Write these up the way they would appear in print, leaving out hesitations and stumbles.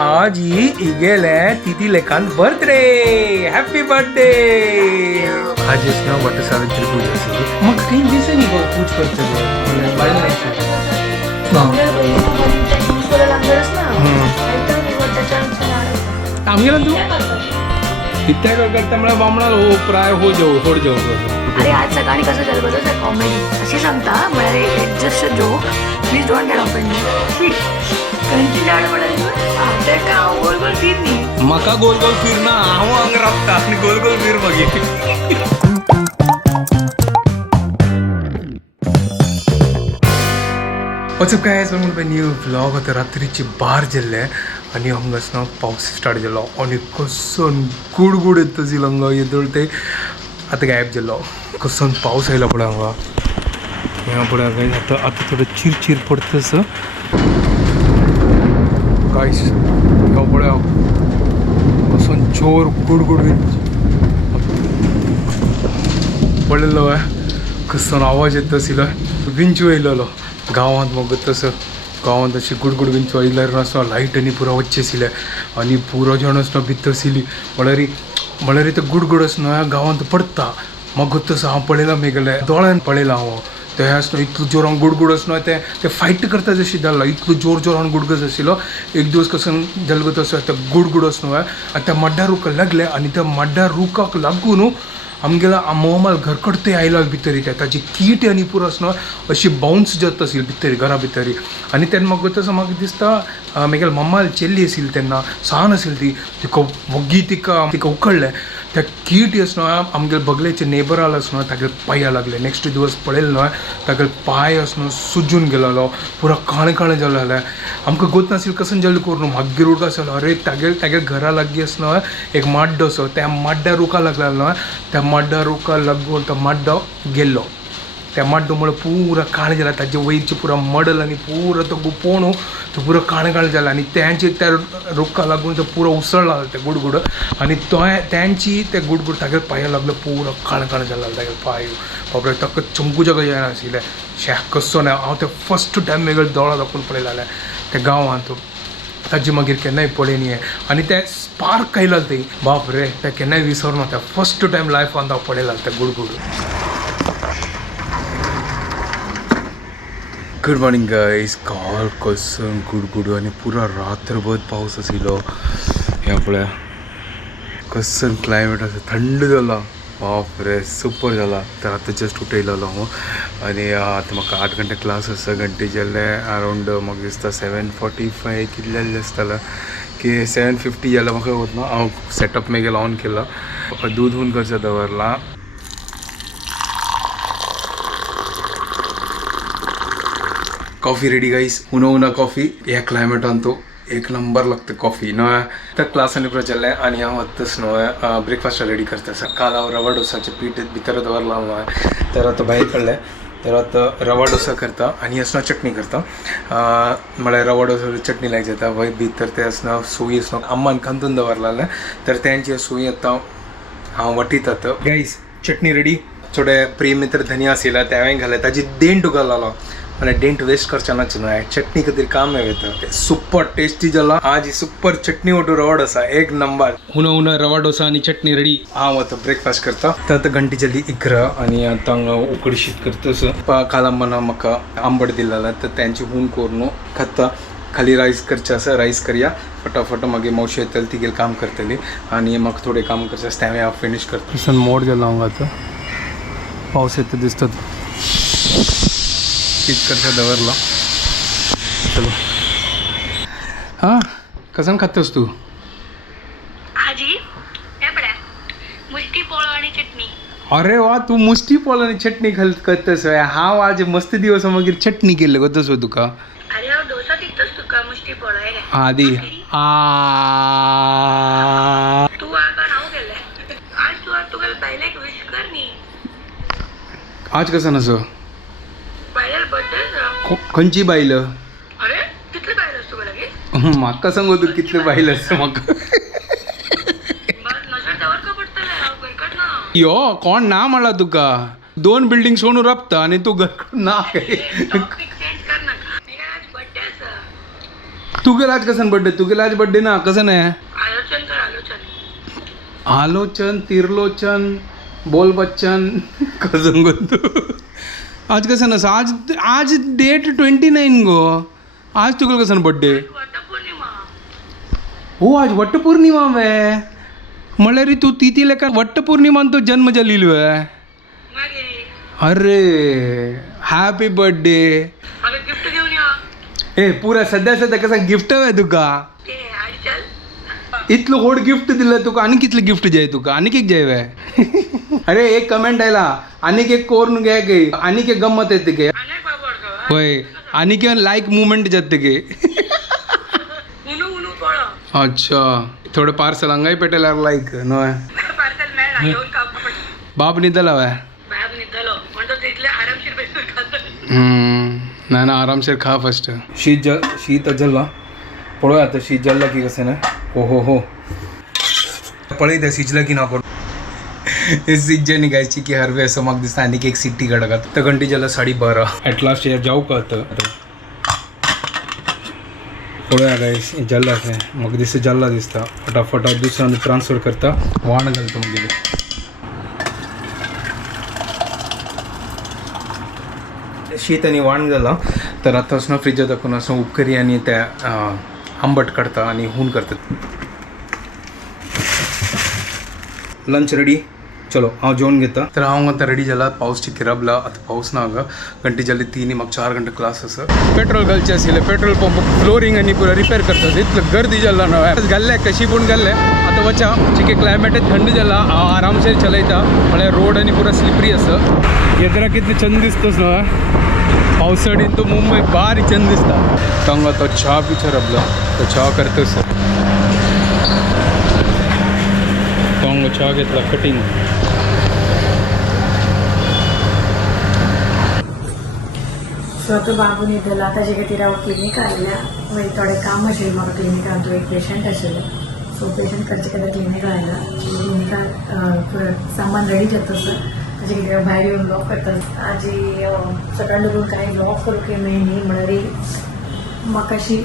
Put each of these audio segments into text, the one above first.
आज ही इगेले तिथी लेखान birthday happy birthday आज ना वट सावित्री पूजा आसली मग काही दिसनी गो पूज करतले आमगेला तू इत्या करता मला बामणाला हो प्राय हो जाऊ होड जाऊ अरे आज सकाळी कसं झालं बघा कॉमेडी अशी सांगता म्हणाले जस्ट जो please don't get offended Kanchi झाड म्हणाले आता का गोल गोल फिरनी मका गोल गोल फिरणं हांव अंग राबता आणि गोल गोल फिर मागीर what's up guys welcome to new vlog आता रात्रीची 12 जाल्ले आनी हांगासना पावस स्टार्ट जालो आनी कसन गुडगुड येता जी हांगा येदळ ते आतां गायब जालो कसन पावस आयला पळय हांगा ह्या पळय गायज आतां थोडं चिरचिर पडतस गायज ह्या पळय कसन जोर गुडगुड पडलेलो कसन आवाज येता आशिल्लो विंचू येयलेलो गांवांत मग तसं गांवांत अशी गुडगुड विंचू आयल्यार आसना लायट आनी पुरो वच्चे आशिल्ले आनी पुरो जाण आसना भितर आशिल्ली म्हळ्यार ते गुडगुड आसना गांवांत पडटा मग तसं हांव पळयलां मेगले दोळ्यान पळयलां हांव ते आसना इतलो जोरान गुडगुड आसना ते फायट करता जशी जाल्लो इतलो जोरान गुडगज आशिल्लो एक दिवस कसं जाल्लो तसो ते गुडगुड आसना आनी त्या मड्ड्या रुखाक लागले आनी त्या मड्ड्या रुखाक लागून आमगेला मोहम्मद घरकडते आयला भितर ताजी कीट आनी पुरो आसना अशी बाउन्स जाता आशिल्ली भितर घरा भितर आनी तेन्ना म्हाका तसो म्हाका दिसता म्हगेल्या मम्माल चेल्ली आशिल्ली तेन्ना सान आशिल्ली तिका वग्गी तिका उखडले त्या कीट आसना आमगे बगलेचे नेबराल आसना तागे पांया लागले नेक्स्ट दिवस पळयलें न्हय तागे पांय आसना सुजून गेलो पुरो काळें जालो जाल्यार आमकां गोत नाशिल्लें कसन जल्दी करून मागीर उडका आसलो अरे तागे घरा लागीं आसना एक माड्डो असो त्या माड्ड्या रुखा लागला न्हय त्या माड्ड्या रुखा लागून तो माड्डो गेल्लो त्या माड्डो म्हळ्यार पुरो काळें जालें ताजे वयरचे पुरो मडल आनी पुरो तो गुपोणू तो पुरो काळें जालें आनी त्या रुखा लागून तो पुरो उसळ्ळा ते गुडगुड आनी त्यांची ते गुडगुड तागे पांया लागलो पुरो काळें जालें तागे पांय बाबरे ताका चमकू जगा जायना आशिल्लें कसो ना हांव ते फस्ट टायम मेगळे दोळा दाखोवन पळयलें ते गांवांत ताजी मागीर केन्नाय पळयनी हें आनी ते स्पार्क आयलां थंय बाप रे ते केन्नाय विसरना ते फस्ट टायम लायफांत हांव पळयलां ते गुडगुड गुड मॉर्निंग गाइस काल कसन गुडगुड आनी पुरो रात्रभर पावस आशिल्लो ह्या पळय कसन क्लायमेट आसा थंड जाला बाप रे सुपर जाला तर आतां जस्ट उठयलेलो हांव आनी आतां म्हाका 8 घंटे क्लास आसा घंटे जाल्ले अरावंड म्हाका दिसता 7:45 कितले आसतलो की 7:50 जाल्यार म्हाका वतना हांव सेटअप मेगेलो ऑन केला दूद हून करचें दवरलां कॉफी रेडी गाइस उना कॉफी ह्या क्लायमेटान तो एक नंबर लागते कॉफी न्हय तर क्लासान जाल्ले आनी हांव आतांच न्हय ब्रेकफास्ट रेडी करता काल हांव रवा डोसाचें पीठ भितर दवरलां न्हय तर आतां भायर पडलें तर आतां रवा डोसा करता आनी आसना चटणी करता म्हळ्यार रवा डोसा चटणी लायक जाता वय भितर ते आसना सोयी आसना अम्मान कांतून दवरलें तर तेंची सोयी आतां हांव वटितात गाइस चटणी रेडी थोडे प्रेमित्र धनिया आशिल्ले ते हांवें घाले ताजी देंट घाललो અને डेंट वेस्ट करचाना है चटनी खातीर काम येता सुपर टेस्टी जाला आज सुपर चटनी वटू रवा डोसा एक नंबर उना रवा डोसा आणि चटनी रेडी हांव आतां ब्रेकफास्ट करता तर आतां घंटी जाली 11 आनी आतां हांगा उकडी शीत करता काल अम्माना म्हाका आंबट दिलेला तर त्यांची हून करून खाता खाली राईस करचे आसा राईस करया फटाफट मागीर मावशी येतली तिगेल काम करतली आनी म्हाका थोडें काम करचें आसा तें हांव फिनिश करता सन मोड गेलो हांव आतां पावस येता दिसता शीत करता दवरला चलो हाँ कसन खातोस तू आजी हे पळय मुष्टी पोळो आणि चटणी अरे वा तू मुष्टी पोळो आणि चटणी करतस हांव आज मस्त दिवस मागीर चटणी केल्ले गतस तुका अरे हांव डोसा दितोस तुका मुष्टी पोळो हे आदी तू आका नाव केले आज तुका बायलेक विश कर नी आज कसन असो बायलेर बर्थडे खंयची बायल अरे कितले बायल असतो लगे म्हाका सांगू तू कितले बायल आसा म्हाका नजर दवर का पडटले हांव घरकट ना यो कोण ना म्हणला तुका 2 बिल्डिंग सोडून राबता आणि तू घर ना टॉपिक चेंज कर नाका आज बर्थडे आसा तुगेला आज कसन बर्थडे तुगेला आज बर्थडे ना कसं नाही आलोचन कर आलोचन आलोचन तिरलोचन बोल बच्चन कसं तू आज कसं नसं आज आज डेट 29 गो आज तुगेल कसं बर्थडे वटपौर्णिमा हो आज वटपौर्णिमा वे म्हणल्यार रे तू ती लेखा वटपौर्णिमान तो जन्म जालेलो वे मागे अरे हॅपी बर्थडे मला गिफ्ट घेऊन या ए पुरा सध्या कसं गिफ्ट आहे तुका ते आणि चल इतलं होड गिफ्ट दिलं तुका आणि कितलं गिफ्ट जाय तुका आणि एक जाय वे अरे एक कमेंट आयला आणि एक कोरून घे गे आणि एक गंमत येते गे अनेक बाबू अडकवा होय आणि लाईक मुवमेंट जाते गे उनू उनू पळो अच्छा थोडं पार्सल अंगाई पेटेल लाईक नोय पार्सल नाही घेऊन काम आपण बाप निघाला वय बाहेर निघालो म्हणतो तिथले आरामशीर पैसे खात नाही ना आरामशीर खा फर्स्ट शीत जल्ला पळूया आता शीत जल्ला की कसं ना हो पळय त्या शिजलं की नको हे सीज निघायची की हरवे असं मग दिसतं आणि एक सिट्टी गडगात तर घंटी ज्याला 12:30 ॲट लास्ट या जाऊ का आता पळूया काय जल्ला मग दिसतं जल्ला दिसता फटाफट दुसऱ्या ट्रान्सफर करता वाण घालतो मग गेले शीत आणि वाण झाला तर आता असं फ्रीजात दाखवून असं उपकरी आणि त्या आंबट काढता आणि हून करतात लंच रेडी चलो हांव जेवण घेता तर हांव आता रेडी जाला पावस चिकिराबला आता पावस ना हांगा घंटे जाले 3 म्हाका 4 घंटे क्लास आसा पेट्रोल घालचे आशिल्ले पेट्रोल पंप फ्लोरिंग आनी पुरा रिपेर करतात इतलं गर्दी जाला ना घाल्ले कशी पूण घाल्ले आता वचा चिके क्लायमेट थंड जाला हांव आरामसेर चलयता म्हळ्यार रोड आनी पुरा स्लिपरी आसा येदरा कितले चंद दिसतोस न्हू पावसाळीन तो मुंबई बारी चंद दिसता तांगा तो चा विचारबला तो चा करतोस तांगा चा घेतला कटिंग सो तो बाबू न्हिदला ताजे खातीर हांव क्लिनीक आयल्या मागीर थोडें काम आशिल्लें म्हाका क्लिनिकान तो एक पेशंट आशिल्लो सो पेशंट करचे खातीर क्लिनीक आयला क्लिनिकान सामान रेडी जाता सर ताजे खातीर भायर येवन लॉक करता आजी सकाळ लागून कांय लॉक करूंक मेळ्ळी म्हळ्यार म्हाका अशी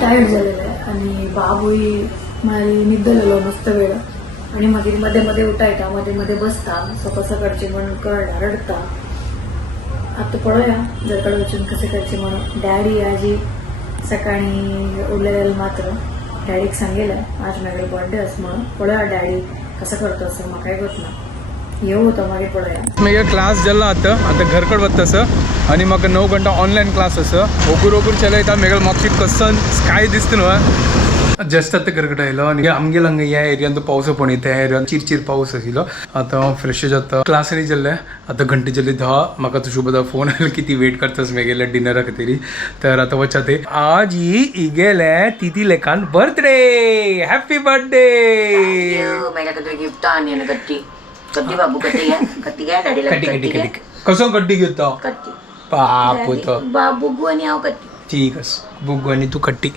टायर्ड जालेलें आनी बाबूय मागीर न्हिदलेलो मस्त वेळ आनी मागीर मदें मदें उठयता मदें मदें बसता सो कसं करचें म्हणून कळना रडता आता पळोया घरकडे वचून कसे करचे म्हणून डॅडी आजी सकाळी उरलेलं मात्र डॅडीक सांगेलं आज माझ्या बर्थडे आस म्हणून पळोया डॅडी कसं करतो असं म्हाकाय गत ना येऊ होतो मागीर पळोया मागीर क्लास जाला आता घरकड वता असं आणि म्हाका 9 घंटा ऑनलायन क्लास असं ओगूर चलयता मागीर म्हापशी कसन स्काय दिसता न्हू जस्ट आतां घरकडेन आयलो आनी आमगेर हांगा ह्या एरियान तो पावस पडटा त्या एरियान चिरचिर पावस आशिल्लो आतां हांव फ्रेश जाता क्लास रेडी जाल्ले आतां घंटे जाली 10 म्हाका तो शुभदा फोन आयलो की ती वेट करतास मेगेले डिनरा खातीर तर आतां वचा ते आज इगेले तिती लेखान बर्थडे हॅपी बर्थडे मेरा खातीर गिफ्ट आनी कत्ती कत्ती बाबू कत्ती घ्या डॅडीला कट्टी कसो कट्टी घेता कत्ती बाप तो बाबू आणि हांव कत्ती ठीक आस बुगू आनी तू कट्टी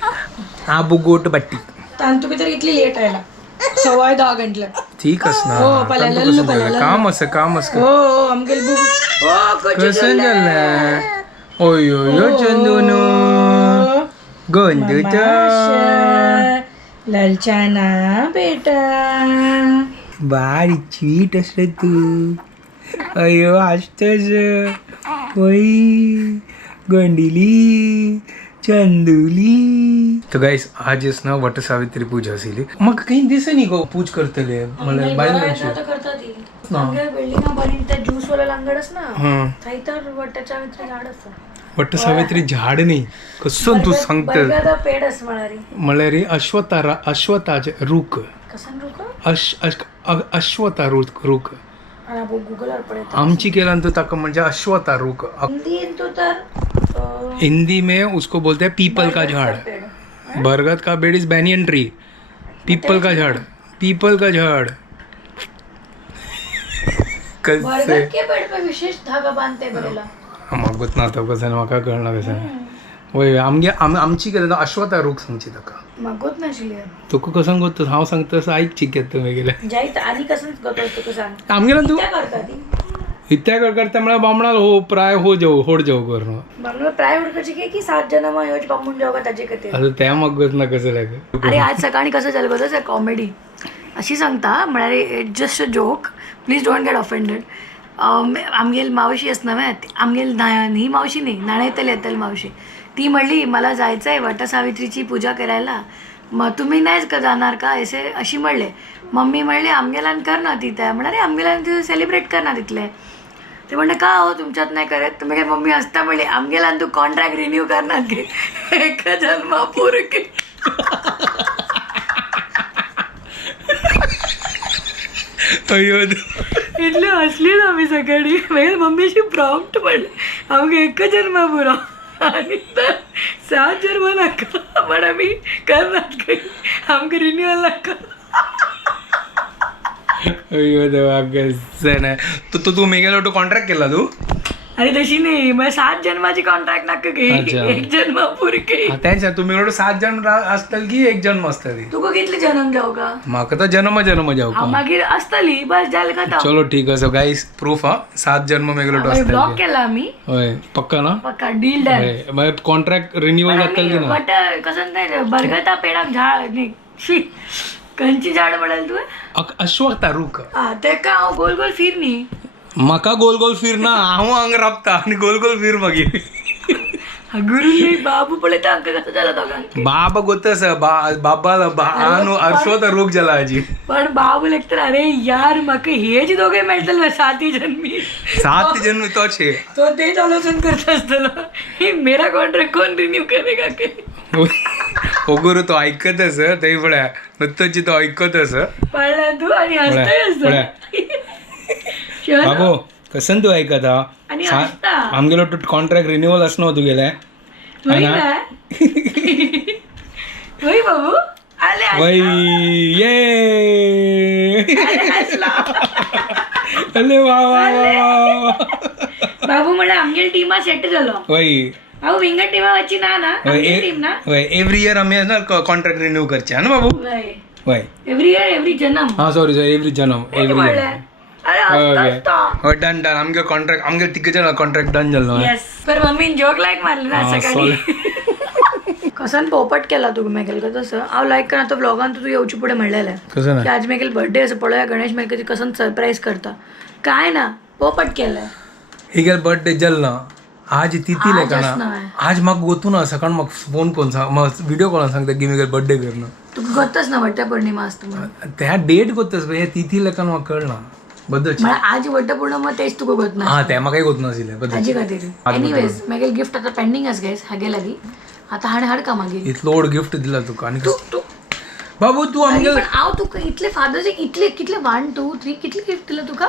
हा बुगोट बट्टी तांतू भितर इतली लेट आयला 10:15 गंटले ठीक आस ना हो, पळयलेलो, पळयलेलो. काम आसा हो आमगेल बुक कसं झालं ओय ओय चंदून गंधूचा ललचाना बेटा बारी स्वीट असलं तू अयो असतच ओय गंडिली चंदुली तर गाइस आज इस ना वट सावित्री पूजा आशिल्ली म्हाका काही दिसनी गो पूज करतले मला बायल मनशी करता ती बिल्डिंगा बनी त्या ज्यूस वाला लांगडस ना थंय तर वटाच्या भितर झाड आसा वट सावित्री झाड नाही कसं तू सांगत बरगदा पेड आस म्हळ्यार म्हळ्यार अश्वताचे रूख कसन रुको अश्वता रूख आणि गूगलवर पडत आमची केला तो ताका म्हणजे अश्वता रूख हिंदी तो तर हिंदी में उसको बोलते हैं पीपल का झाड़ बरगद का पेड़ इज बैनियन ट्री पीपल का झाड़ कैसे बरगद के पेड़ पे विशेष धागा बांधते बरेला म्हाका ना तो कसं म्हाका कळना कसं वय आमची केलं अश्वता रूख सांगची ताका मगोत नाशिल्ली तुका कसं गोत हांव सांगता तसं ऐकची घेत तुम्ही गेले जायत आनी कसं गतो तुका सांग आमगेला तू कित्याक करता ती इत्या करता मला बामणाल हो प्राय हो जाऊ होड जाऊ करणं म्हणून प्राय हुडकायची की 7 जण मग योज बांबून जाऊ का त्याची कथे आता त्या मग ना कसं लाग अरे आज सकाळी कसं झालं बघा सर कॉमेडी अशी सांगता म्हणाले it just a joke please don't get offended आमगेल मावशी असणार आमगेल ही मावशी नाही नाण्यातली येतली मावशी ती म्हणली मला जायचं आहे वटसावित्रीची पूजा करायला मग तुम्ही नाहीच का जाणार का असे अशी म्हणले मम्मी म्हणले आमगेलान कर ना तिथे म्हणाले आमगेलान तिथे सेलिब्रेट कर ना तिथले ते म्हणले का हो तुमच्यात नाही करत तुम्ही काय मम्मी असता म्हणले आमगेलान तू कॉन्ट्रॅक्ट रिन्यू करणार की एका जन्मापूर्वी इतले हसली ना आम्ही सकाळी मागीर मम्मीशी प्रॉम्प्ट पडले आमगे एक जन्मा पुरो आणि तर 7 जन्म नाका पण आम्ही करणार काही आमकां रिन्युअल नाका अय्यो देवा कसं नाही तू मेघाला तो कॉन्ट्रॅक्ट केला तू अरे तशी नाही मग 7 जन्माची कॉन्ट्रॅक्ट नाका अच्छा. काही एक जन्मा पुरके त्यांच्या तुम्ही 7 जण असतील की एक जन्म असतली तुका कितले जन्म जाऊ का म्हाका तर जन्म जाऊ का मागीर असतली बस जाल का चलो ठीक आहे गाईस प्रूफ हा 7 जन्म मेघलो ब्लॉक असतील केला आम्ही होय पक्का ना पक्का डील डन मग कॉन्ट्रॅक्ट रिन्युअल जातल की ना बट कसं नाही बरगता पेडाक झाड नाही शी कंची झाड म्हणाल तू अश्वत्था रुख ते का हांव गोल गोल फिरनी म्हाका गोल गोल फिर ना हांव हांग राबता आणि गोल गोल फिर मागीर गुरु बाबू पळयता हांकां कसं जाला दोगांक बाबा गोतस बाबाला आनु अश्वत्था रूख जाला हाजी पण बाबू लेखतर अरे यार म्हाका हेच दोघे मेळटले 7 जन्मी 7 जन्म तोच हे तो तेच आलोचन करत आसतलो हे मेरा कॉन्ट्रॅक्ट कोण रिन्यू करेगा के गुरु तो ऐकतस ते पळ्या नत्तची तो ऐकतस पळला तू आणि हसतोय बाबू कसन तू ऐकत आणि हसता आमगेलो तो कॉन्ट्रॅक्ट रिन्युअल असणं तू गेल्या होय ना होय बाबू आले वै ये अरे वा वा वा बाबू म्हणा आमगेल टीमा सेट झालो वै अहो विंगड टीमा वाची ना टीम ना एव्हरी इयर आम्ही ना कॉन्ट्रॅक्ट रिन्यू करचे ना बाबू वय एव्हरी इयर एव्हरी जन्म हा सॉरी एव्हरी जन्म एव्हरी इयर अरे डन डन आमगे कॉन्ट्रॅक्ट आमगे तिकेचे कॉन्ट्रॅक्ट डन झालं येस पर मम्मीन जोक लायक मारले ना सकाळी कसन पोपट केला तू मेघेल का तसं हांव लायक करना तो ब्लॉगान तू येवची पुढे म्हणलेलें कसं ना की आज मेघेल बर्थडे असं पळोया गणेश मेघेल कसन सरप्राईज करता काय ना पोपट केलाय ही बर्थडे जल्ला आज तिथी आज लेका ना असणार. आज म्हाका गोतू ना सकाळ म्हाका फोन करून सांग मग व्हिडिओ कॉलान सांगता की मी बर्थडे करणं तुका गतच ना वट्ट पौर्णिमा असतं म्हणून त्या डेट गोतस हे तिथी लेकान म्हाका कळना बद्दल मला आज वट्ट पौर्णिमा तेच तुका गत ना हा त्या म्हाकाय गोत नाशिल्ले बद्दल हाजी खातीर एनिवेज मेघेल गिफ्ट आता पेंडिंग आस गायस हागे लागी आता हाड का मागीर इतलो व्हड गिफ्ट दिला तुका आणि तू तू बाबू तू आमगे पण हांव तुका इतले फादर्स इतले कितले 1 2 3 कितले गिफ्ट दिलं तुका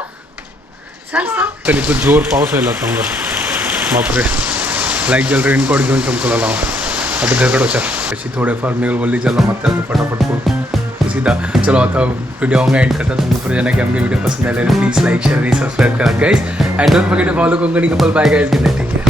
सांग सांग तरी तो जोर पाऊस आयला तुमका बापरे लाईक जल रेनकोट घेऊन चमकला लावा आता झगडोचा अशी थोडेफार मेल बोलली चलो मत आता फटाफट को सीधा चलो आता वीडियो एंड करता तुमको पर जाना कि हमके वीडियो पसंद आए please like share and subscribe करा guys and don't forget to follow Konkani couple bye guys good night take care